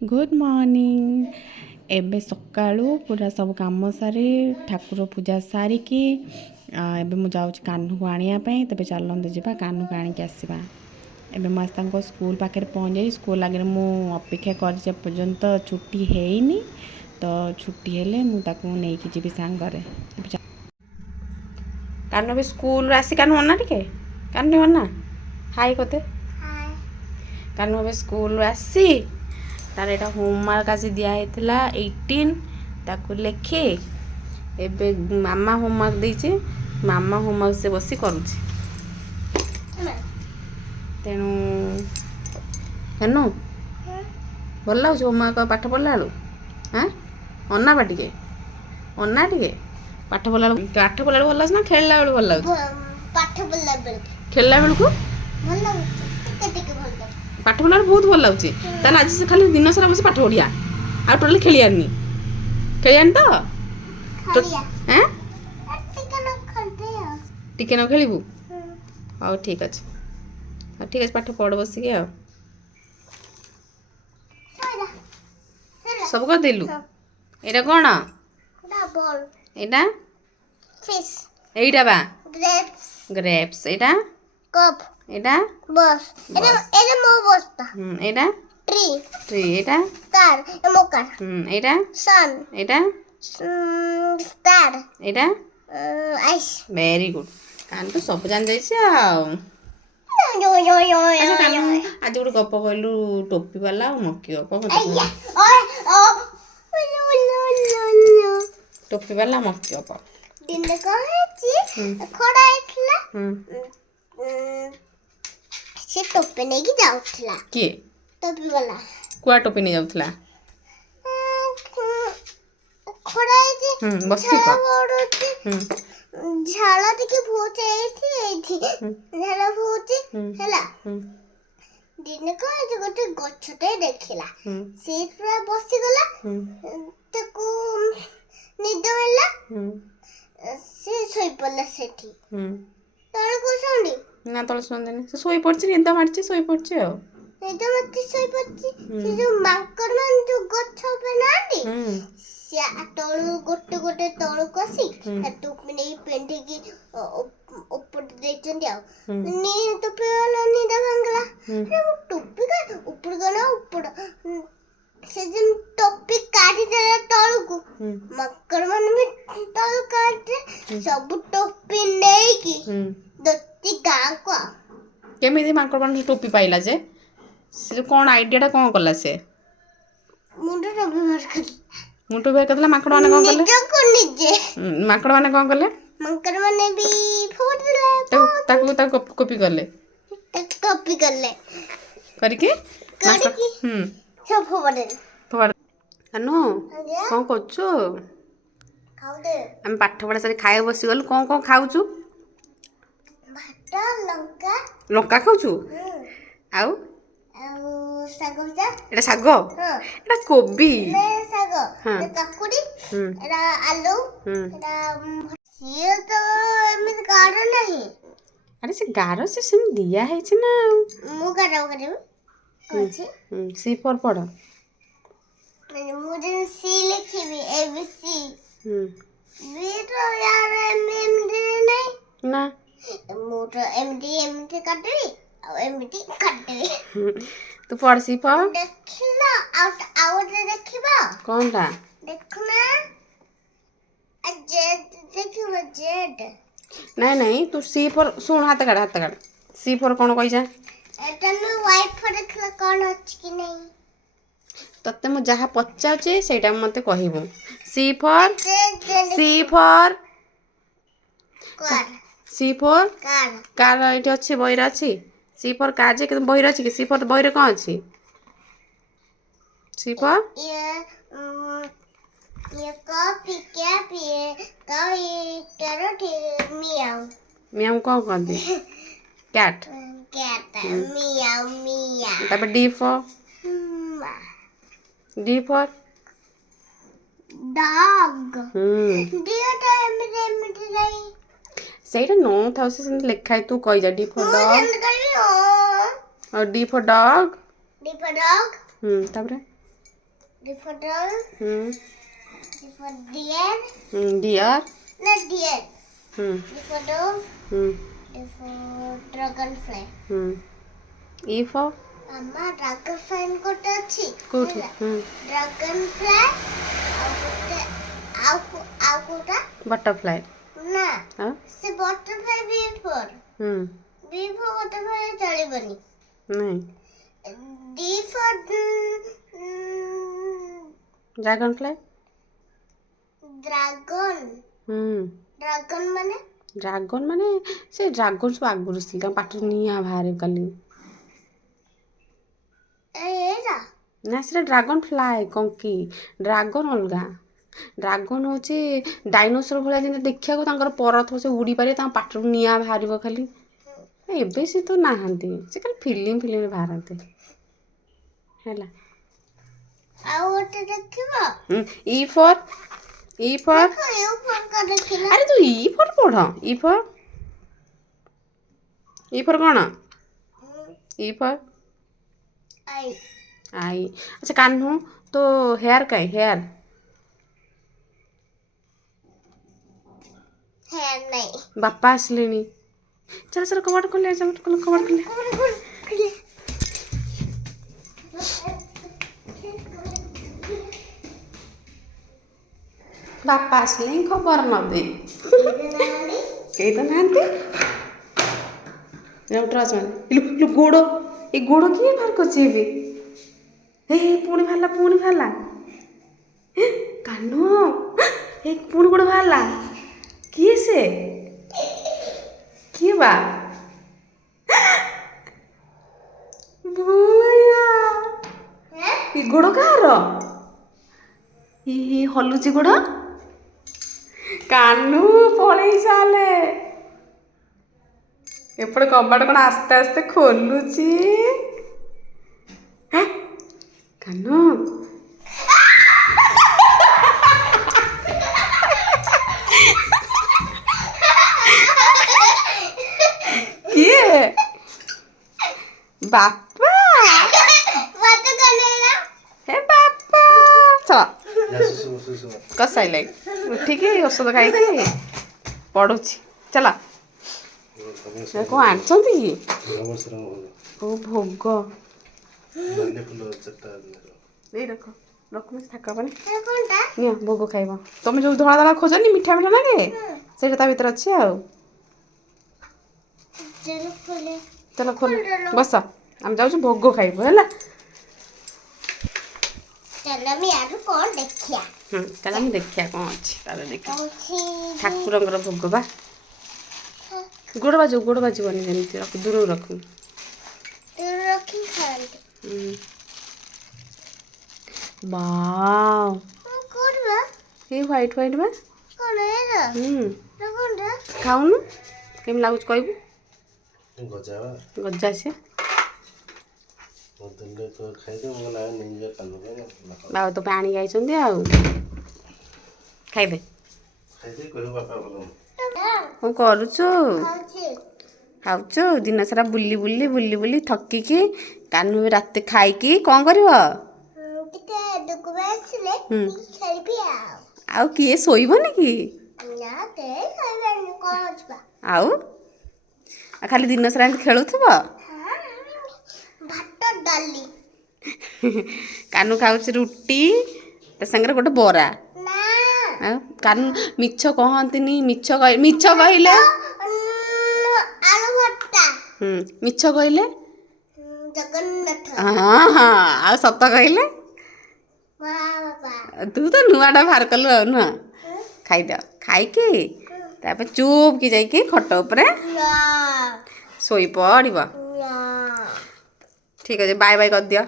Good morning. एबे सकाळू पूरा सब काम सारी ठाकुर पूजा सारिकी एबे मु जाऊँ कान्हू को आनिया पे तेबे चलते जावा कान्हू को आनिक आसवा। एबे मु आज स्कूल पाखे पहुँच जाई स्कूल आगे मु अपेक्षा कर पर्यंत छुट्टी हैनी तो छुट्टी हेले मु ताकू नहीं जीवी सांगरे। कान्हू भी स्कूल आसी कान्हू अना टिके कान्हू अना हाय कोते कान्हू भी स्कूल आसी तार एटा होमवर्क आज दिखाई 18 ताकू लेखी एबे मामा होमवर्क देछि मामा होमवर्क से बसी करूछि तेणु हेनु भल लाଗୁଛି होमवर्क पाठ पढ़ला बेलू हाँ अना बा टिके अना टिके पाठ पढ़ला भल लाଗୁଛି ना खेलला बेलू भल लाଗୁଛି पाठ पढ़ला बेलू खेलला बेलू को भल लाଗୁଛି टिके भल लाଗୁଛି पाठ पढ़ला बहुत भल लाଗୁଛି ताने आज से खाली दिन सारा बस पाठ पढ़िया आ टोटली खेलियानी तो खालिया हैं टिके टिके न खेलबू हाउ ठीक अच्छे हाँ ठीक है पाठ पढ़ बसिके आ सब कर देलु एटा कोन बॉल एटा फिश एटा बा ग्रेप्स ग्रेप्स एटा कप एटा बस एटा मो बसता एटा ट्री ट्री एटा कार मोकार एटा सन एटा स्टार एटा आइस वेरी गुड कान तो सब जान जाइछ आ यो यो यो अच्छा कान आज गोटे गप कहलु टोपी वाला और मक्की गप टोपी वाला मक्की गप दिन कहे खड़ा आइतला से टोपी नहीं की जाउतला के टोपी वाला कुआ टोपी नहीं जाउतला खड़ा आइती बसी को झाला टिके भूत एठी झाला भूत हैला दिन को जे गोटे गछटे देखिला से पूरा बसी गला तको निद होला से सोई पड़ला सेठी तळ को सोंडी ना तळ सोंदेनी से सोई पड़छि निद मारछि सोई पड़छि आ निद मत सोई पड़छि से जो माकड़ मान जो गछ पे नांडी से तळु गोटे गोटे तळु कसी टोपी नहीं पेंटी की ऊपर देचंदी आ नी टोपी वाला निद भांगला अरे वो टोपी का ऊपर गना ऊपर से जन टोपी काटी देला तळु को मक्कड़ मन में तळु काट सब टोपी नहीं की दत्ती गां को केमिति माकड़ मन टोपी पाइला जे से कोन आइडियाटा कोन कला से मुंडो टोपी मार कर मुंटू भाई कहला माकड़ माने कोन कले निजे को निजे माकड़ माने कोन कले माकड़ माने भी फोड़ देला ताकू कॉपी करले कॉपी कर ले करके सब फोड़ दे फोड़ अनु कोन करछु खाऊ दे हम पाठ पढ़ा सारी खाए बसी गल कोन खाउछु भात लंका लंका खाउछु आउ सागो एटा सागो एटा कोबी सागो काकुड़ी एटा आलू एटा ये तो एमन गाढ़ नहीं अरे से गाढ़ से सेम दिया है छ ना मु गाढ़ करे सी फॉर पढ़ मुझे सी लिखी भी एबीसी बी तो यार एमडी नहीं ना मु तो एमडी काटबी और एमडी काटबी तू पढ़ सी फॉर देखना आउट देखिबा कोनटा देखना जेड देखिबा जेड नहीं तू सी फॉर सुन हाथ काट सी फॉर कोन कहि जा एटा में वाइट फॉर देखला कोन अछि कि नहीं तते मु जहा पचाउचे सेटा मते कहिबो C for car C for car एठी अछि बहिरा अछि सी फॉर कार जे बहिरा अछि कि सी फॉर बहिरा कोन अछि सी फॉर ये कॉपी कैप ये कैरट मियाओ मियाओ कोन कहंदी कैट कैट मियाओ मियाओ तब D for dog deer time नहीं सेटा नो था से लिखा है तू कहि जा डी फॉर डॉग और D for dog D for dog तापरे D for doll. Hmm. D for deer. Deer. Not deer. Hmm. D for dog. Hmm. D for dragonfly. Hmm. E for Mama dragonfly ଗୋଟେ ଅଛି କୋଉଠି? dragonfly ଆଉ କୋଉଟା Butterfly. ନା ହଁ ସେ butterfly B for ହୁଁ butterfly ଚଳିବନି ନାଇଁ D for Dragonfly. dragon ହୁଁ dragon ମାନେ ଡ୍ରାଗନ ମାନେ ସେ ଡ୍ରାଗନ ସବୁ ଆଗରୁ ଥିଲେ ତାଙ୍କ ପାଟିରୁ ନିଆଁ ବାହାରେ କାଲି ଏଇଟା ନା ସେଟା ଡ୍ରାଗନ ଫ୍ଲାଏ କଙ୍କି ଡ୍ରାଗନ ଅଲଗା ଡ୍ରାଗନ ହେଉଛି ଡାଇନୋସର ଭଳିଆ ଯେମିତି ଦେଖିବାକୁ ତାଙ୍କର ପରଥ ସେ ଉଡ଼ି ପାରିବେ ତାଙ୍କ ପାଟିରୁ ନିଆଁ ବାହାରିବ ଖାଲି ଏବେ ସେ ତ ନାହାନ୍ତି ସେ ଖାଲି ଫିଲ୍ମରେ ବାହାରନ୍ତି ହେଲା ଆଉ ଗୋଟେ ଦେଖିବ ଇ ଫର୍ ଦେଖିଲା ଆରେ ତୁ ଇ ଫର୍ ପଢ଼ ଇ ଫର୍ କ'ଣ ଇ ଫର୍ ଆଇ आई अच्छा कान्हू तो हेयर का है हेयर ନାହିଁ बापा आसलेनी चल सर कबाड़ खोले कबाड़ खोले बापा आसले खबर नबे कई तो नांती उठरा लु गोड़ ए गोड़ किए बाहर करछे बे हे पुणी बाहरला कान्हू हे पुणी गोड़ बाहरला किए से किए बा भूया ए गोड़ कार हे हलुची गोड़ कान्हू पळेई चाले एपटे कबाड़ कौन आस्ते आस्ते खोलुची कान्हू किए बापा हे बापा चल कसाई लाग उठिकी औषध खाई पढ़ुची चला कौन आनछंती कि ओ भोग এই দেখো রকমেশ থাকা মানে নিয়া ভোগ খাইব তুমি যে ধଳା ଧଳା ଖୋଜନି ମିଠା ମିଠା ଲାଗେ ସେଇଟା ତା ଭିତରେ ଅଛି ଆଉ ଚାଲ ଖୋଲ ବସ ଆମେ ଯାଉଛୁ ଭୋଗ ଖାଇବୁ ହେଲା ଚାଲ ଆମେ ଆରୁ କ'ଣ ଦେଖିଆ ତାହେଲେ ଆମେ ଦେଖିବା କ'ଣ ଅଛି ତାହେଲେ ଦେଖିବା ଠାକୁରଙ୍କର ଭୋଗ ବା ଗୋଡ଼ ବାଜିବନି ଯେମିତି ରଖୁ ଦୂରରୁ ରଖୁ ରଖି ଖାଆନ୍ତି वाव କୋଉଠି ये व्हाइट व्हाइट बा କ'ଣ ଏଇଟା କୋଉଟା खाऊनु केम लाଗୁଛି କହିବୁ गजा से बाबा तो पानी गाइछन्ते आउ खाइदे କ'ଣ କରୁଛୁ ଖାଉଛୁ ଦିନ ସାରା ବୁଲି ବୁଲି ବୁଲି ବୁଲି ଥକିକି କାହ୍ନୁ ରାତି ଖାଇକି କ'ଣ କରିବ ଟିକେ ଡୁଗୁବା ଆସିଲେ ଖେଳିବି ଆଉ କିଏ ଶୋଇବନି କି ନା ତେ ଶୋଇବାନି କ'ଣ ଅଛି ବା ଆଉ ଖାଲି ଦିନ ସାରା ଏମିତି ଖେଳୁଥିବ ଭାତ ଡାଲି କାହ୍ନୁ ଖାଉଛି ରୁଟି ତା ସାଙ୍ଗରେ ଗୋଟେ ବରା ନା ଆଉ କାହ୍ନୁ ମିଛ କହନ୍ତିନି ମିଛ କହିଲେ ଆଳୁ ଭର୍ତ୍ତା ମିଛ କହିଲେ ଜଗନ୍ନାଥ ହଁ ହଁ ଆଉ ସତ କହିଲେ ବାବା ତୁ ତ ନୂଆଟା ବାହାର କଲୁ ଆଉ ନୁହଁ ଖାଇଦିଅ ଖାଇକି ତାପରେ ଚୁପ୍ କି ଯାଇକି ଖଟ ଉପରେ ନା ଶୋଇପଡ଼ିବ ନା ଠିକ୍ ଅଛି ବାଏ ବାଏ କରିଦିଅ